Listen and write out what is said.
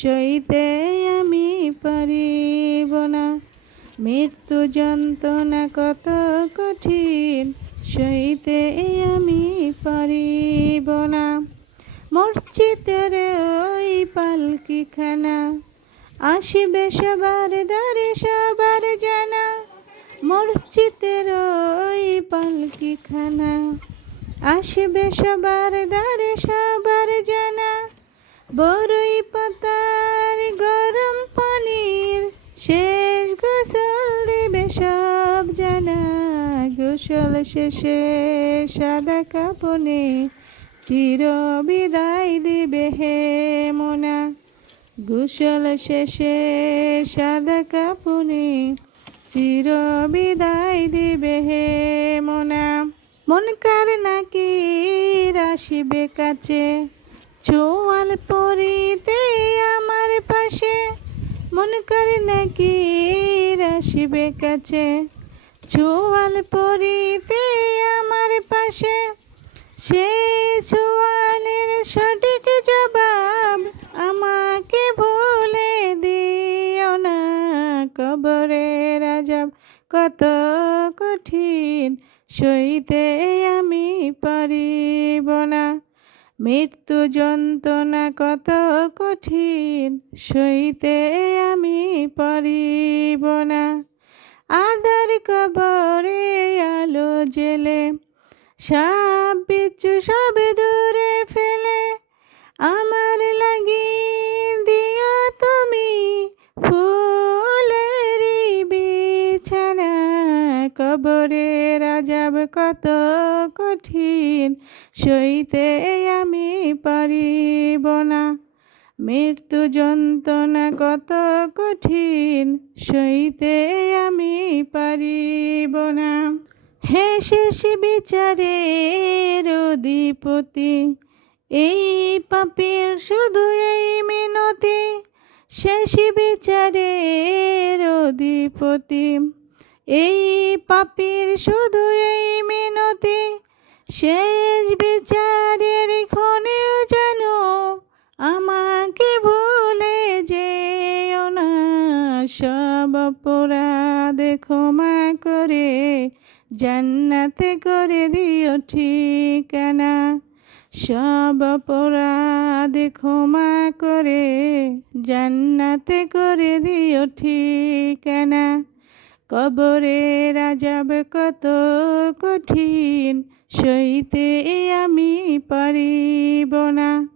সইতে আমি পারিব না। মৃত্যু যন্ত্রণা কত কঠিন, সইতে আমি পারিব না। মসজিদের ওই পালকিখানা, আসিবে সবার দ্বারে সবার জানা। মসজিদের ওই পালকিখানা, আসিবে সবার গোসল শেষে সাদা কাপনে চির বিদায় দিবে হে মোনা। গোসল শেষে সাদা কাপনে চির বিদায় দিবে হে মোনা। মন কার নাকি রাশিবে কাছে? চোয়াল পরিতে আমার পাশে। মন করে নাকি রাশিবে কাছে? চোয়াল পরিতে আমার পাশে সে চোয়ালের সঠিক জবাব আমাকে ভুলে দিও না। কবরে রাজাব কত কঠিন, সইতে আমি পারিব না। মৃত্যু যন্ত্রণা কত কঠিন, সইতে আমি পারিব না। আদার কবরে আলো জেলে সাপ বিচ্ছু সব দূরে ফেলে। আমার লাগি দিও তুমি ফুলেরি বিছানা। কবরে রাজাব কত কঠিন, সইতে আমি পারিব না। মৃত্যু যন্ত্রণা কত কঠিন, সইতে আমি পারিব না। হে শেষ বিচারের অধিপতি, এই পাপের শুধু এই মিনতি, শেষ বিচারের অধিপতি, এই পাপের শুধু এই মিনতি, শেষ বিচারের সব অপরাধ ক্ষমা করে জান্নাতে করে দিও ঠিকানা। সব অপরাধ ক্ষমা করে জান্নাতে করে দিও ঠিকানা। কবরে রাজাব কত কঠিন, সইতে আমি পারিব না।